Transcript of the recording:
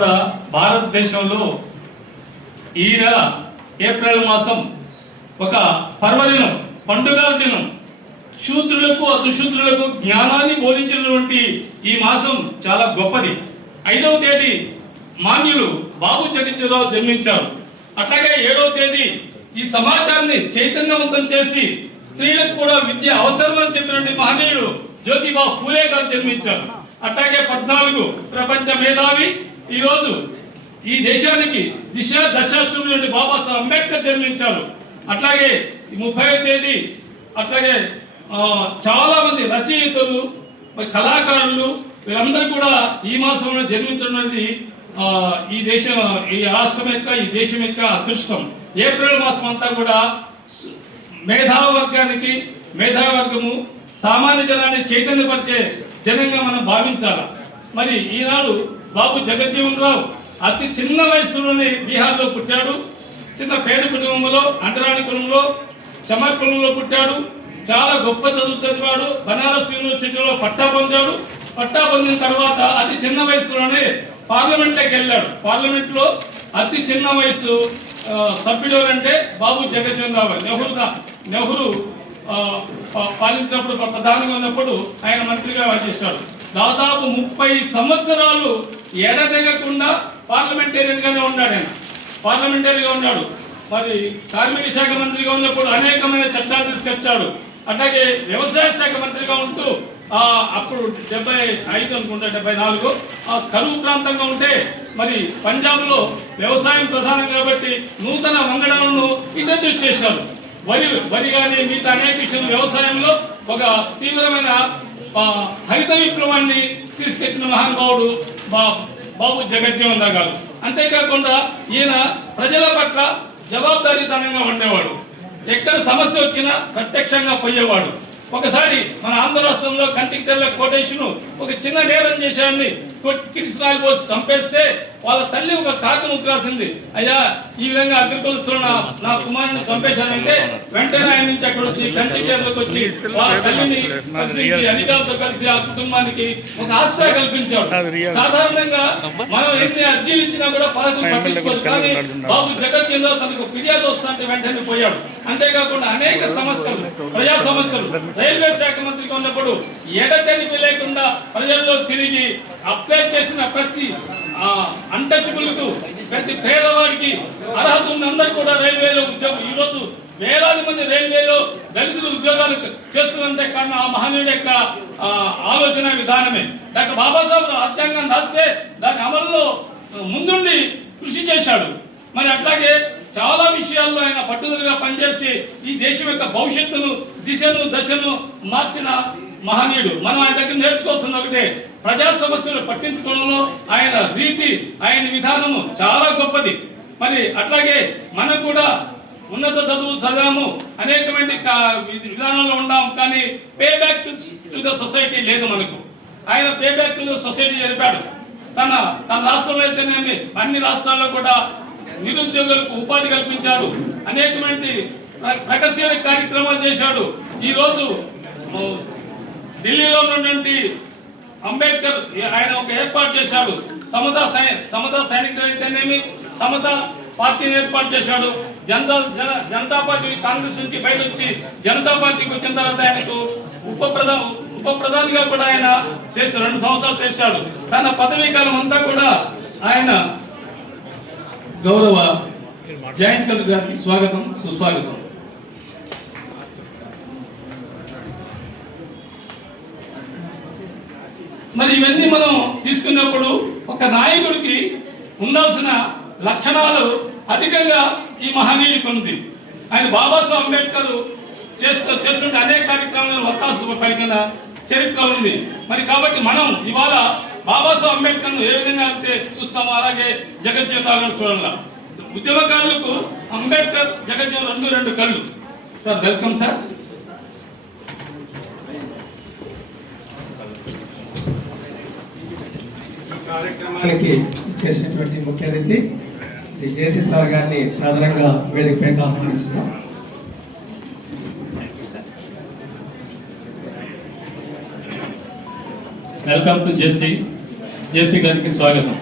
భారతదేశంలో ఈ నెల ఏప్రిల్ మాసం ఒక పర్వదినం, పండుగ దినం. శూద్రులకు అతుశూద్రులకు జ్ఞానాన్ని బోధించినటువంటి ఈ మాసం చాలా గొప్పది. 5వ తేదీ మాన్యులు బాబు జగజ్జీవనరావు జన్మించారు. అట్లాగే 7వ తేదీ ఈ సమాజాన్ని చైతన్యవంతం చేసి స్త్రీలకు కూడా విద్య అవసరమని చెప్పినటువంటి మహనీయుడు జ్యోతిబా ఫూలే గారు జన్మించారు. అట్లాగే 14 ప్రపంచ మేధావి ఈరోజు ఈ దేశానికి దిశ దశ చూపినటువంటి బాబాసాహెబ్ అంబేద్కర్ జన్మించారు. అట్లాగే 30వ తేదీ అట్లాగే చాలా మంది రచయితలు, కళాకారులు వీళ్ళందరూ కూడా ఈ మాసంలో జన్మించడం అనేది ఈ దేశం, ఈ రాష్ట్రం యొక్క, ఈ దేశం యొక్క అదృష్టం. ఏప్రిల్ మాసం అంతా కూడా మేధావర్గానికి, మేధావర్గము సామాన్య జనాన్ని చైతన్యపరిచే జనంగా మనం భావించాలి. మరి ఈనాడు బాబు జగజ్జీవనరావు అతి చిన్న వయసులోనే బీహార్లో పుట్టాడు. చిన్న పేద కుటుంబంలో, అంటరాని కులంలో, చమర్ కులంలో పుట్టాడు. చాలా గొప్ప చదువు చదివాడు. బనారస్ యూనివర్సిటీలో పట్టా పొందాడు. పట్టా పొందిన తర్వాత అతి చిన్న వయసులోనే పార్లమెంట్లోకి వెళ్ళాడు. పార్లమెంట్లో అతి చిన్న వయసు సభ్యుడు అంటే బాబు జగజ్జీవనరావు. నెహ్రూ పాలించినప్పుడు, ప్రధానంగా ఉన్నప్పుడు ఆయన మంత్రిగా పనిచేశాడు. దాదాపు 30 సంవత్సరాలు ఎడతెగకుండా పార్లమెంటేరియన్గానే ఉన్నాడు. ఆయన పార్లమెంటరీగా ఉన్నాడు. మరి కార్మిక శాఖ మంత్రిగా ఉన్నప్పుడు అనేకమైన చట్టాలు తీసుకొచ్చాడు. అట్లాగే వ్యవసాయ శాఖ మంత్రిగా ఉంటూ అప్పుడు 75 అనుకుంటా 74 కరువు ప్రాంతంగా ఉంటే మరి పంజాబ్లో వ్యవసాయం ప్రధానం కాబట్టి నూతన వంగడాలను ఇంట్రడ్యూస్ చేశారు. వరి కానీ మిగతా అనేక విషయాలు వ్యవసాయంలో ఒక తీవ్రమైన హరిత విప్లవాన్ని తీసుకొచ్చిన మహానుభావుడు బాబు జగజ్జీవనరావు గారు. అంతేకాకుండా ఈయన ప్రజల పట్ల జవాబుదారీతనంగా ఉండేవాడు. ఎక్కడ సమస్య వచ్చినా ప్రత్యక్షంగా పోయేవాడు. ఒకసారి మన ఆంధ్ర రాష్ట్రంలో కంచికచర్ల కోటేశ్వను ఒక చిన్న నేరం చేశాడని కిరిసినాలు పోసి చంపేస్తే వాళ్ళ తల్లి ఒక కాకముక్కు రాసింది, అయ్యా ఈ విధంగా అగ్రికల్చర్ నా కుమారుని చంపేశానంటే వెంటనే ఆయన నుంచి అక్కడ వచ్చి కంచికచర్లకు వచ్చి వాళ్ళ తల్లిని అధికారులతో కలిసి ఆ కుటుంబానికి ఒక ఆశ్రయ కల్పించాడు. సాధారణంగా మనం ఎన్ని అర్జీలు ఇచ్చినా కూడా పాలకులు పట్టించుకోవచ్చు. కానీ బాబు జగజ్జీవనరావు తనకు ఫిర్యాదు వస్తుంటే వెంటనే పోయాడు. అంతేకాకుండా అనేక సమస్యలు, ప్రజా సమస్యలు, రైల్వే శాఖ మంత్రిగా ఉన్నప్పుడు ఎడతెరిపి లేకుండా ప్రజల్లో తిరిగి అప్లై చేసిన ప్రతి అంటచబుల్కు, ప్రతి పేదవాడికి అర్హత ఉన్నందరూ కూడా రైల్వేలో ఉద్యోగం. ఈరోజు వేలాది మంది రైల్వేలో దళితులు ఉద్యోగాలు చేస్తుందంటే కారణం ఆ మహనీయుడి యొక్క ఆలోచన విధానమే. డాక్టర్ బాబాసాహెబ్ రాజ్యాంగం రాస్తే దాని అమలులో ముందుండి కృషి చేశాడు. మరి అట్లాగే చాలా విషయాల్లో ఆయన పట్టుదలగా పనిచేసి ఈ దేశం యొక్క భవిష్యత్తును, దిశను, దశను మార్చిన మహనీయుడు. మనం ఆయన దగ్గర నేర్చుకోవాల్సింది ఒకటే, ప్రజా సమస్యలు పట్టించుకోవడంలో ఆయన రీతి, ఆయన విధానము చాలా గొప్పది. మరి అట్లాగే మనం కూడా ఉన్నత చదువులు చదివాము, అనేకమైన విధానంలో ఉన్నాము, కానీ pay back to the society లేదు మనకు. ఆయన pay back to the society జరిపాడు. తన రాష్ట్రంలో అయితేనేమి అన్ని రాష్ట్రాల్లో కూడా నిరుద్యోగులకు ఉపాధి కల్పించాడు. అనేకమైన ప్రగతిశీల కార్యక్రమాలు చేశాడు. ఈరోజు ఢిల్లీలో ఉన్నటువంటి అంబేద్కర్ ఆయన ఒక ఏర్పాటు చేశాడు. సమతా సైనికులు అయితేనేమి సమతా పార్టీని ఏర్పాటు చేశాడు. జనతా పార్టీ కాంగ్రెస్ నుంచి బయట వచ్చి జనతా పార్టీకి వచ్చిన తర్వాత ఆయనకు ఉప ప్రధానిగా కూడా ఆయన చేసి 2 సంవత్సరాలు చేశాడు. తన పదవీ కాలం అంతా కూడా ఆయన గౌరవ జాయింట్ కలెక్టర్ గారికి స్వాగతం, సుస్వాగతం. మరి ఇవన్నీ మనం తీసుకున్నప్పుడు ఒక నాయకుడికి ఉండాల్సిన లక్షణాలు అధికంగా ఈ మహనీయుడికి ఉంది. ఆయన బాబాసాహెబ్ అంబేద్కర్ చేస్తుంటే అనేక కార్యక్రమాలను వత్తాసు పలికిన చరిత్ర ఉంది. మరి కాబట్టి మనం ఇవాళ బాబాసాహెబ్ అంబేద్కర్ను ఏ విధంగా అయితే చూస్తామో అలాగే జగజ్జీవనరావు చూడాలి. ఉద్యమకారులకు అంబేద్కర్, జగజ్జీవనరావు రెండు కళ్ళు. Sir welcome sir. కార్యక్రమానికి చేసినటువంటి ముఖ్య అతిథి శ్రీ జేసీ సార్ గారిని సాధారణంగా వేదికపైకి ఆహ్వానిస్తున్నాం. వెల్కమ్ టు జేసీ గారికి స్వాగతం.